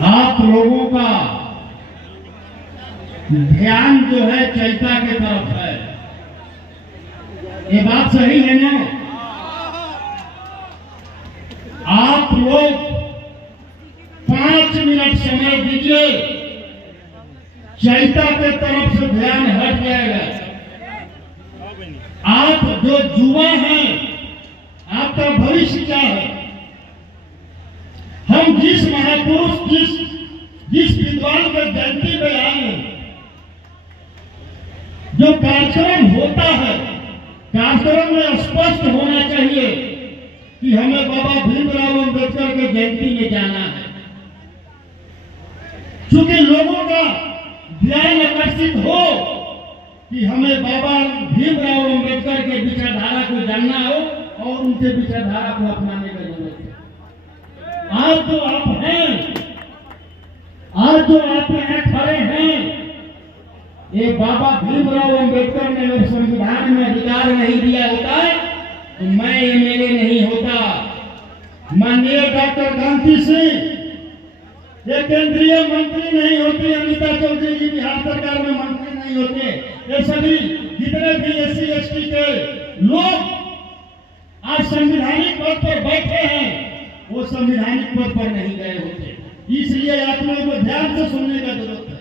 आप लोगों का ध्यान जो है चैता की तरफ है। ये बात सही है ना? आप लोग 5 मिनट समय दीजिए, चैता के तरफ से ध्यान हट जाएगा। आप जो युवा हैं, आपका भविष्य क्या है? हम जिस महापुरुष जिस विद्वान के जयंती में आए, जो कार्यक्रम होता है, कार्यक्रम में स्पष्ट होना चाहिए कि हमें बाबा भीमराव अंबेडकर के जयंती में जाना है। क्योंकि लोगों का ध्यान आकर्षित हो कि हमें बाबा भीमराव अंबेडकर के विचारधारा को जानना हो और उनके विचारधारा को अपनाने की जरूरत है। आज जो आप हैं, आज जो आप यहाँ खड़े हैं, ये बाबा भीमराव अंबेडकर ने अगर संविधान में अधिकार नहीं दिया होता तो मैं एमएलए नहीं होता, माननीय डॉक्टर कांति सिंह ये केंद्रीय मंत्री नहीं होती, अनिता चौधरी जी बिहार सरकार में मंत्री नहीं होते, ये सभी जितने भी एससी एसटी के लोग आज संवैधानिक पद पर बैठे हैं, वो संवैधानिक पद पर नहीं गए होते। इसलिए आप लोगों को ध्यान से सुनने का जरूरत है।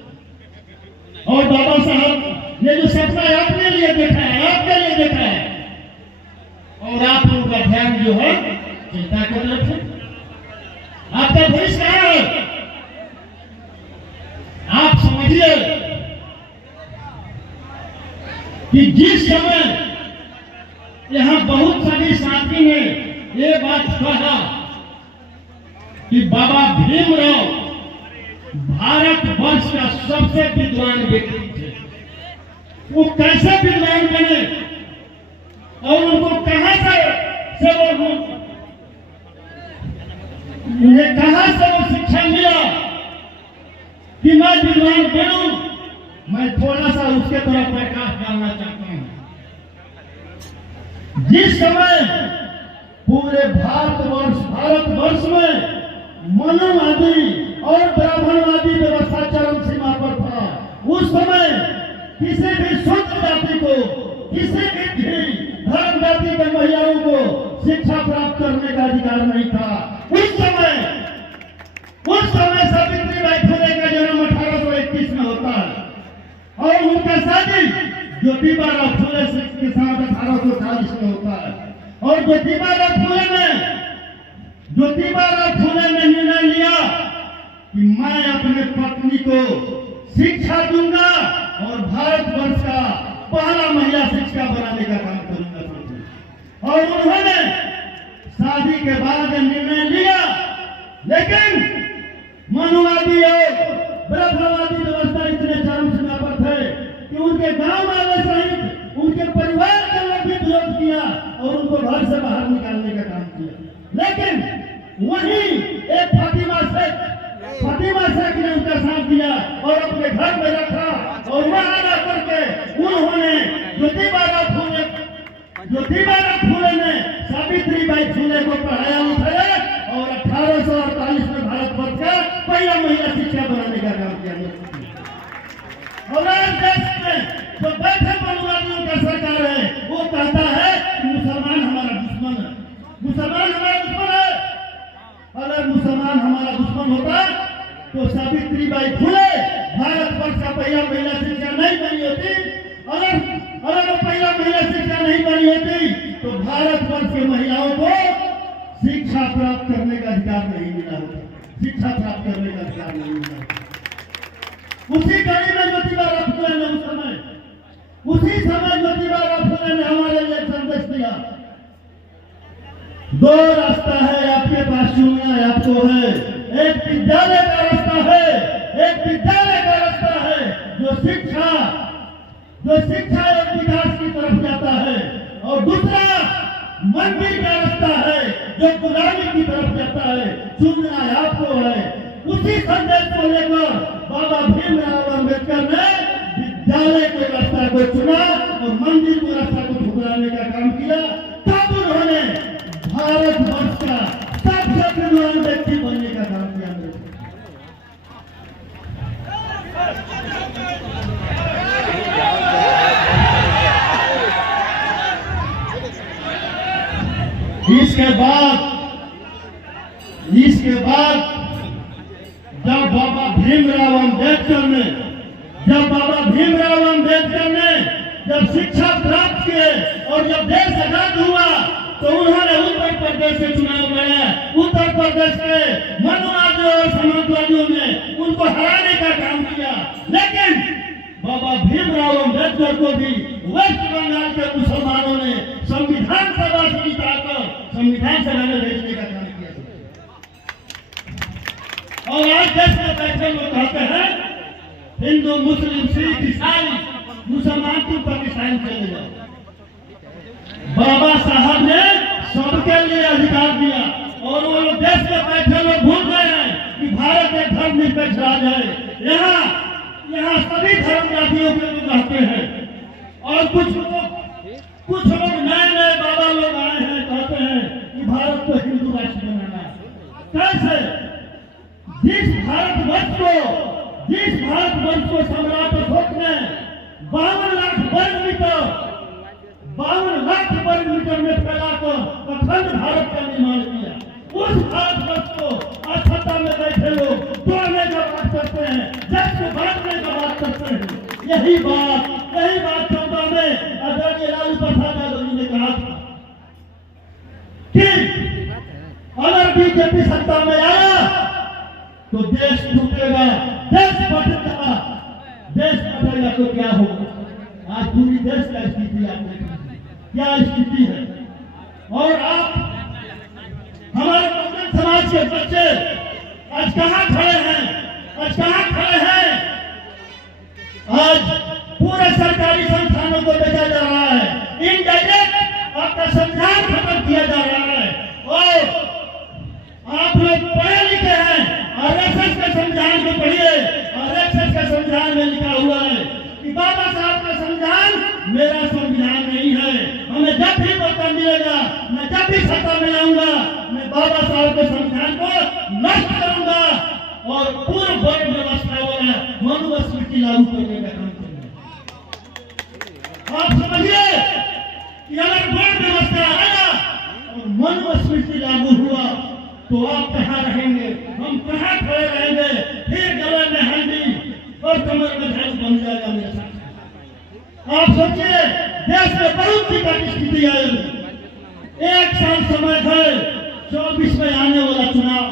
और बाबा साहब ने जो सपना आपके लिए देखा है, आपके लिए देखा है, और आप लोगों का ध्यान जो है चिंता की तरफ है। आपका भविष्य क्या है? आप समझिए कि जिस समय यहां बहुत सारी साथी ने ये बात कहा कि बाबा भीमराव भारतवर्ष का सबसे विद्वान व्यक्ति थे, वो कैसे विद्वान बने और उनको कहां से उन्हें कहां से वो शिक्षा मिला कि मैं विद्वान बनूं, मैं थोड़ा सा उसके तरफ प्रकाश डालना चाहता हूं। जिस समय पूरे भारतवर्ष में मनुवादी और ब्राह्मणवादी व्यवस्था चरम सीमा पर था, उस समय किसी भी शूद्र जाति को, किसी भी धर्म जाति के महिलाओं को शिक्षा प्राप्त करने का अधिकार नहीं था। उस समय सावित्रीबाई फुले का जन्म 1821 में होता है और उनका शादी ज्योतिबा फुले के साथ 1840 में होता है। और ज्योतिबा फुले ने निर्णय लिया कि मैं अपने पत्नी को शिक्षा दूंगा और भारतवर्ष का पहला महिला शिक्षिका बनाने का काम करूंगा। और उन्होंने शादी के बाद निर्णय लिया, लेकिन मनुवादी और ब्राह्मणवादी व्यवस्था इतने चरम सीमा पर थे कि उनके गांव वाले सहित उनके परिवार के लोग भी विरोध किया और उनको घर से बाहर निकालने का काम किया। लेकिन वहीं एक फातिमा शेख ने उनका साथ दिया और अपने घर में रखा और वहां रह करके उन्होंने ज्योतिबा फुले ने सावित्रीबाई फुले को पढ़ाया लिखाया और 1848 में भारतवर्ष का पहला महिला शिक्षा बनाने का काम किया। और आज देश में जो बैठे मनुवादियों का सरकार है, वो कहता है कि मुसलमान हमारा दुश्मन है, मुसलमान हमारा दुश्मन है। अगर मुसलमान हमारा दुश्मन होता तो सावित्रीबाई फुले भारतवर्ष का पहला महिला शिक्षा नहीं बनी होती। अगर पहला महिला शिक्षा नहीं बनी होती तो भारतवर्ष की महिलाओं को शिक्षा प्राप्त करने का अधिकार नहीं मिला होता, शिक्षा प्राप्त करने का अधिकार नहीं मिला होता। उसी कड़ी में ज्योतिबा फुले ने उसी समय ज्योतिबा फुले ने हमारे लिए संदेश दिया, 2 रास्ता है आपके पास, चुनना आपको है। एक विद्यालय का रास्ता है, जो शिक्षा और विकास की तरफ जाता है, और दूसरा मंदिर का रास्ता है जो गुलामी की तरफ जाता है। चुनना आपको है। उसी संदेश को लेकर बाबा भीमराव अंबेडकर ने विद्यालय के रास्ता को चुना और मंदिर के रास्ता को ठुकराने का काम किया। तब उन्होंने भारतवर्ष का सबसे विद्वान व्यक्ति बनने का काम किया। इसके बाद जब बाबा भीमराव अम्बेडकर ने जब शिक्षा प्राप्त किए और जब देश आजाद हुआ तो उन्होंने उत्तर प्रदेश से चुनाव लड़ा। उत्तर प्रदेश के मनुवादियों और समाजवादियों ने उनको हराने का काम किया, लेकिन बाबा भीमराव अम्बेडकर को भी वेस्ट बंगाल के मुसलमानों ने संविधान सभा से जिताकर संविधान सभा में भेजने का काम किया। और आज देश में बैठे लोग कहते हैं हिंदू, मुस्लिम, सिख, ईसाई, मुसलमान तुम पाकिस्तान चले जाओ। बाबा साहब ने सबके लिए अधिकार दिया और वो लोग देश में बैठे लोग भूल गए हैं कि भारत एक धर्मनिरपेक्ष राज्य है। यहाँ सभी धर्मवादियों के लोग रहते हैं और कुछ लोग नए बाबा लोग आए हैं, कहते हैं कि भारत को हिंदू राष्ट्र बनाना है। कैसे? जिस भारतवर्ष को सम्राट अशोक ने 52 लाख वर्ग मीटर में फैलाकर अखंड भारत का निर्माण किया, उस भारतवर्ष को आज सत्ता में बैठे लोग तोड़ने का बात करते हैं, देश को बांटने का बात करते हैं। यही बात 14 में आदरणीय लालू प्रसाद यादव जी ने कहा था कि अगर बीजेपी सत्ता में आया तो देश टूटेगा, देश बटेगा तो क्या होगा? आज पूरी देश का स्थिति आपने क्या स्थिति है। और आप हमारे बहुजन समाज के बच्चे आज कहाँ खड़े हैं? आज पूरे सरकारी संस्थानों को बेचा जा रहा है, इनडायरेक्ट आपका संविधान खत्म किया जा रहा है। और आप लोग पढ़े लिखे हैं, आरएसएस के संविधान को पढ़िए। आरएसएस के संविधान में लिखा हुआ है कि बाबा साहब का संविधान मेरा संविधान नहीं है। हमें जब भी मौका मिलेगा, मैं जब भी सत्ता में आऊंगा, मैं बाबा साहब के संविधान को नष्ट करूंगा और पूर्व वर्ग व्यवस्था वाला मनुस्मृति लागू करने का काम करूंगा। आप समझिए कि अगर वर्ग व्यवस्था आया और मनुस्मृति लागू हुआ तो आप कहाँ रहेंगे, हम कहाँ खड़े रहेंगे? फिर गले में हल्दी और कमर में झाड़ू बन जाएगा मेरे साथ। आप सोचिए, देश में बहुत विकट स्थिति आएगी। 1 साल समय है 24 में आने वाला चुनाव।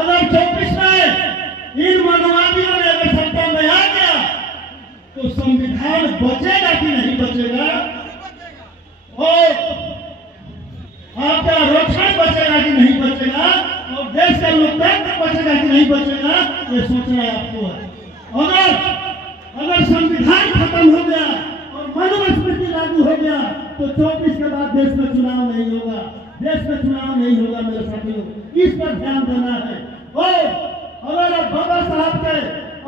अगर 24 में इन मनोवादियों ने अगर सत्ता में आ गया तो संविधान बचेगा कि नहीं बचेगा? और आपका रक्षण बचेगा कि नहीं बचेगा? और देश का लोकतंत्र बचेगा कि नहीं बचेगा? ये सोचना आपको है। अगर संविधान खत्म हो गया और मनुस्मृति लागू हो गया तो 24 के बाद देश में चुनाव नहीं होगा। मेरे साथियों, इस पर ध्यान देना है। और अगर आप बाबा साहब के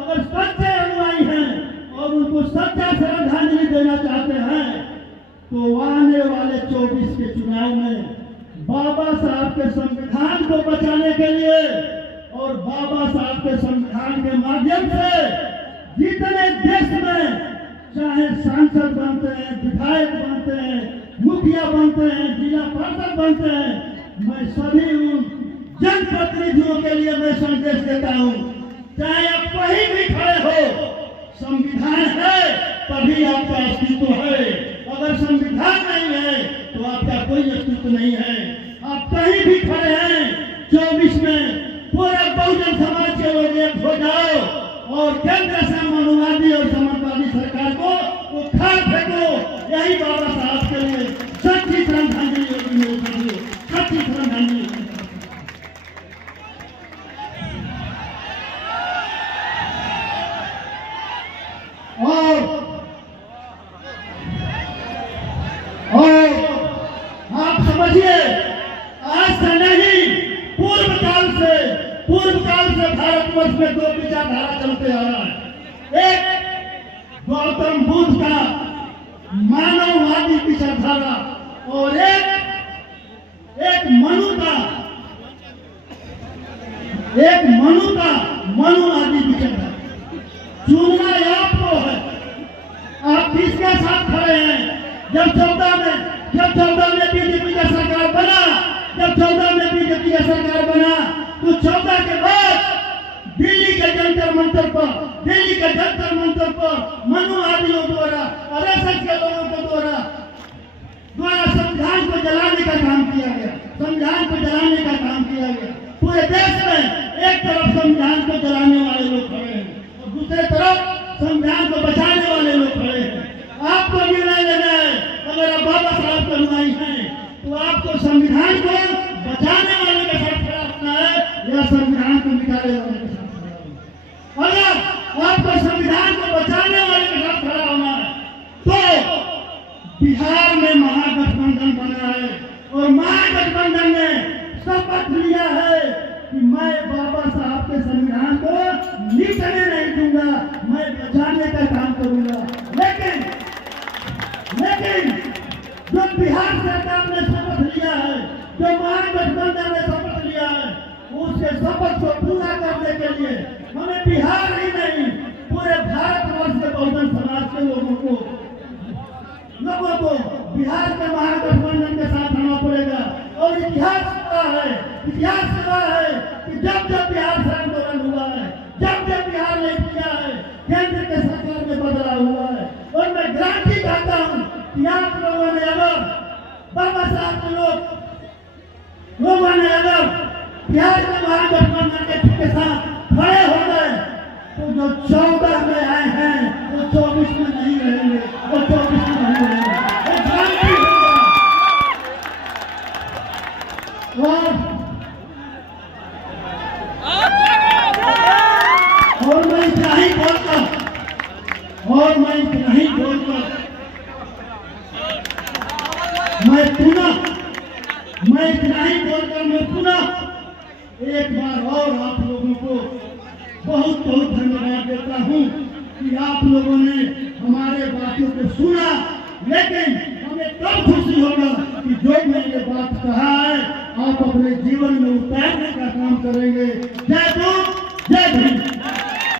अगर सच्चे अनुयायी हैं और उनको सच्चा श्रद्धांजलि देना चाहते हैं तो आने वाले 24 के चुनाव में बाबा साहब के संविधान को बचाने के लिए और बाबा साहब के संविधान के माध्यम से जितने देश में चाहे सांसद बनते हैं, विधायक बनते हैं, मुखिया बनते हैं, जिला पार्षद बनते हैं, मैं सभी उन जनप्रतिनिधियों के लिए मैं संदेश देता हूँ, चाहे आप कहीं भी खड़े हो, संविधान है तभी आपका अस्तित्व है। अगर संविधान नहीं है तो आपका कोई अस्तित्व नहीं है। आप कहीं भी खड़े हैं 24 में पूरा बहुजन समाज के लोग एक हो जाओ और केंद्र से मनुवादी और समाजवादी सरकार को उखाड़ फेंको। यही बाबा साहब के लिए सच्ची श्रद्धांजलि होगी मेरे साथियों, सच्ची श्रद्धांजलि। और आप समझिए, आज से नहीं पूर्व काल से भारतवर्ष में 2 विचारधारा चलते आ रहा है। एक गौतम बुद्ध का मानववादी विचारधारा और एक मनुवादी विचारधारा। चुनना आपको है, आप किसके साथ खड़े हैं। जब 14 में बीजेपी का सरकार बना जब 14 में बीजेपी का सरकार बना तो 14 के बाद दिल्ली के जंतर मंतर पर मनुवादियों द्वारा आरएसएस के लोगों के द्वारा संविधान को जलाने का काम किया गया। पूरे देश में एक तरफ संविधान को जलाने वाले लोग खड़े हैं और दूसरे तरफ संविधान को बचाने वाले लोग खड़े हैं। आपको निर्णय लेना है, अगर आप बाबा साहब का अनुयायी हैं तो आपको संविधान को बचाने वाले के साथ खड़ा होना है या संविधान को मिटाने वाले के साथ खड़ा होना है। अगर आपको संविधान को बचाने वाले के साथ खड़ा होना है तो बिहार में महागठबंधन बना है और महागठबंधन ने शपथ लिया है कि मैं बाबा साहब के संविधान को मिटने नहीं दूंगा, मैं बचाने का काम करूंगा। लेकिन जो बिहार सरकार ने शपथ लिया है, जो महागठबंधन ने शपथ लिया है, उसके शपथ को पूरा करने के लिए हमें बिहार ही नहीं पूरे भारतवर्ष के बहुजन समाज के लोगों को बिहार के महागठबंधन के साथ आना पड़ेगा। और इतिहास गवाह है कि जब बिहार से आंदोलन हुआ है, जब बिहार ने किया है, केंद्र के सरकार में बदलाव हुआ है। और मैं गारंटी करता हूँ कि आप लोगों ने अगर बाबा साहब के लोगों ने अगर बिहार के महागठबंधन के साथ खड़े हो गए तो जो 14 में आए हैं वो 24 में नहीं रहेंगे, वो 24 में नहीं रहेंगे। और मैं इतना ही बोलकर मैं पुनः एक बार और आप लोगों को बहुत धन्यवाद देता हूँ कि आप लोगों ने हमारे बातों को सुना। लेकिन हमें तब खुशी होगा कि जो मैंने बात कहा है आप अपने जीवन में उतारने का काम करेंगे। जय हिंद, जय भीम।